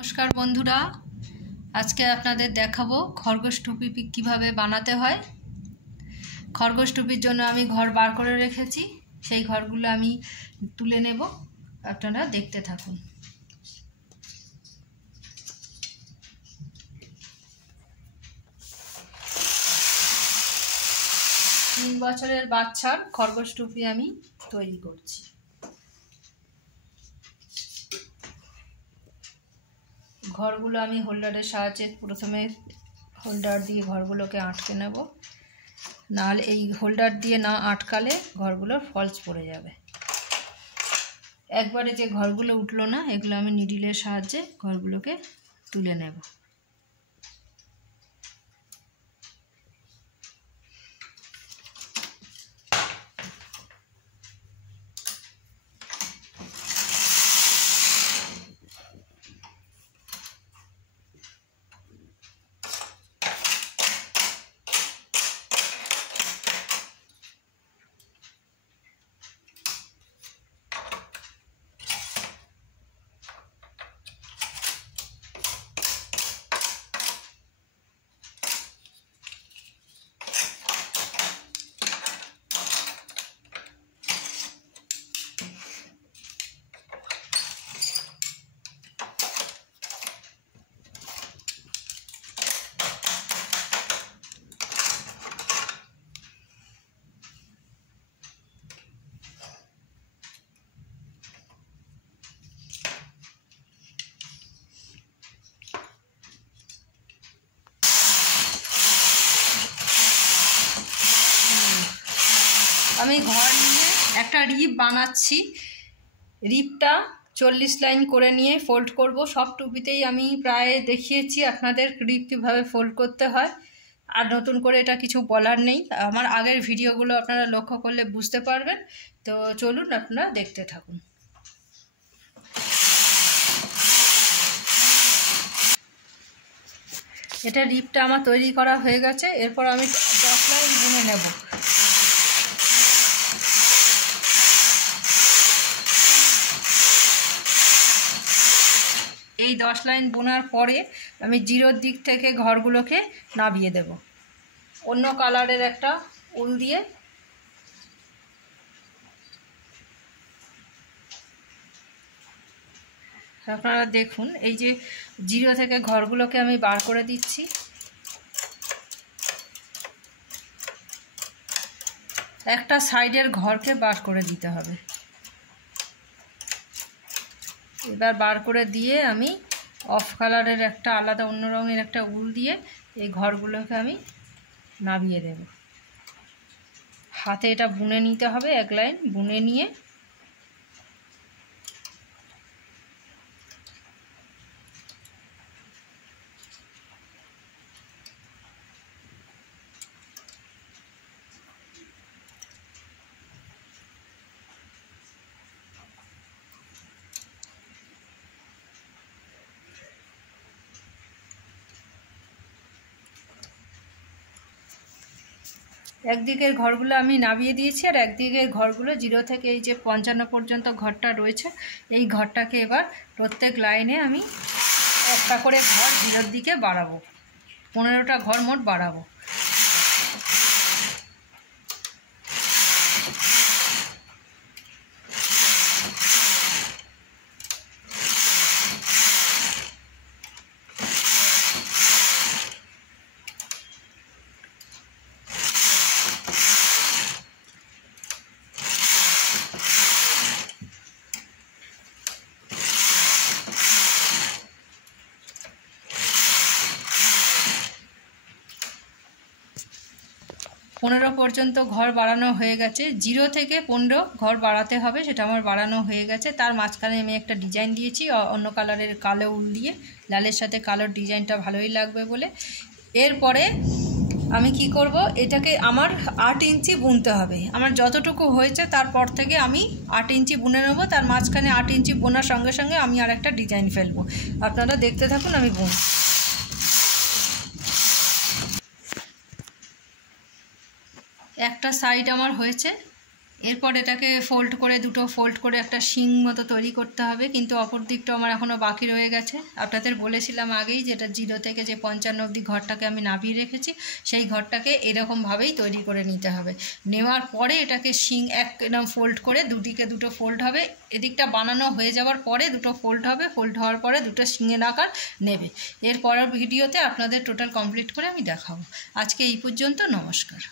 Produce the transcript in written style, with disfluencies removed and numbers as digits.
নমস্কার বন্ধুরা, আজকে আপনাদের দেখাবো খরগোশ টুপি কিভাবে বানাতে হয়। খরগোশ টুপির জন্য আমি ঘর বার করে রেখেছি, সেই ঘরগুলো আমি তুলে নেব, আপনারা দেখতে থাকুন। তিন বছরের বাচ্চার খরগোশ টুপি আমি তৈরি করছি। ঘরগুলো আমি হোল্ডারের সাহায্যে প্রথমে হোল্ডার দিয়ে ঘরগুলোকে আটকে নেব, নাহলে এই হোল্ডার দিয়ে না আটকালে ঘরগুলোর ফলস পড়ে যাবে। একবারে যে ঘরগুলো উঠলো না, এগুলো আমি নিডলের সাহায্যে ঘরগুলোকে তুলে নেব। আমি ঘর নিয়ে একটা রিপ বানাচ্ছি। রিপটা 40 লাইন করে নিয়ে ফোল্ড করব। সব টুপিতেই আমি প্রায় দেখিয়েছি আপনাদের রিপ কীভাবে ফোল্ড করতে হয়, আর নতুন করে এটা কিছু বলার নেই। আমার আগের ভিডিওগুলো আপনারা লক্ষ্য করলে বুঝতে পারবেন। তো চলুন, আপনারা দেখতে থাকুন। এটা রিপটা আমার তৈরি করা হয়ে গেছে। এরপর আমি 10 লাইন বুনে নেব। এই 10 লাইন বোনার পরে আমি জিরোর দিক থেকে ঘরগুলোকে নামিয়ে দেব অন্য কালারের একটা উল দিয়ে। আপনারা দেখুন, এই যে জিরো থেকে ঘরগুলোকে আমি বার করে দিচ্ছি। একটা সাইডের ঘরকে বার করে দিতে হবে। এবার বার করে দিয়ে আমি অফ কালারের একটা আলাদা অন্য রঙের একটা উল দিয়ে এই ঘরগুলোকে আমি নামিয়ে দেব। হাতে এটা বুনে নিতে হবে, এক লাইন বুনে নিয়ে একদিকের ঘরগুলো আমি নামিয়ে দিয়েছি, আর একদিকের ঘরগুলো জিরো থেকে এই যে 55 পর্যন্ত ঘরটা রয়েছে, এই ঘরটাকে এবার প্রত্যেক লাইনে আমি একটা করে ঘর জিরোর দিকে বাড়াবো। 15টা ঘর মোট বাড়াবো। পনেরো পর্যন্ত ঘর বাড়ানো হয়ে গেছে। 0 থেকে 15 ঘর বাড়াতে হবে, সেটা আমার বাড়ানো হয়ে গেছে। তার মাঝখানে আমি একটা ডিজাইন দিয়েছি অন্য কালারের কালো উল দিয়ে, লালের সাথে কালোর ডিজাইনটা ভালোই লাগবে বলে। এরপরে আমি কি করব, এটাকে আমার 8 ইঞ্চি বুনতে হবে। আমার যতটুকু হয়েছে তারপর থেকে আমি 8 ইঞ্চি বুনে নেব। তার মাঝখানে 8 ইঞ্চি বোনার সঙ্গে সঙ্গে আমি আর একটা ডিজাইন ফেলবো। আপনারা দেখতে থাকুন, আমি বুন। একটা সাইড আমার হয়েছে, এরপর এটাকে ফোল্ড করে দুটো ফোল্ড করে একটা শিং মতো তৈরি করতে হবে, কিন্তু অপর দিকটা আমার এখনও বাকি রয়ে গেছে। আপনাদের বলেছিলাম আগেই যেটা 0 থেকে যে 55 অবধি ঘরটাকে আমি নামিয়ে রেখেছি, সেই ঘরটাকে এরকমভাবেই তৈরি করে নিতে হবে। নেওয়ার পরে এটাকে শিং একদম ফোল্ড করে দুদিকে দুটো ফোল্ড হবে, এদিকটা বানানো হয়ে যাওয়ার পরে দুটো ফোল্ড হবে, ফোল্ড হওয়ার পরে দুটো শিঙের আকার নেবে। এর পরের ভিডিওতে আপনাদের টোটাল কমপ্লিট করে আমি দেখাবো। আজকে এই পর্যন্ত, নমস্কার।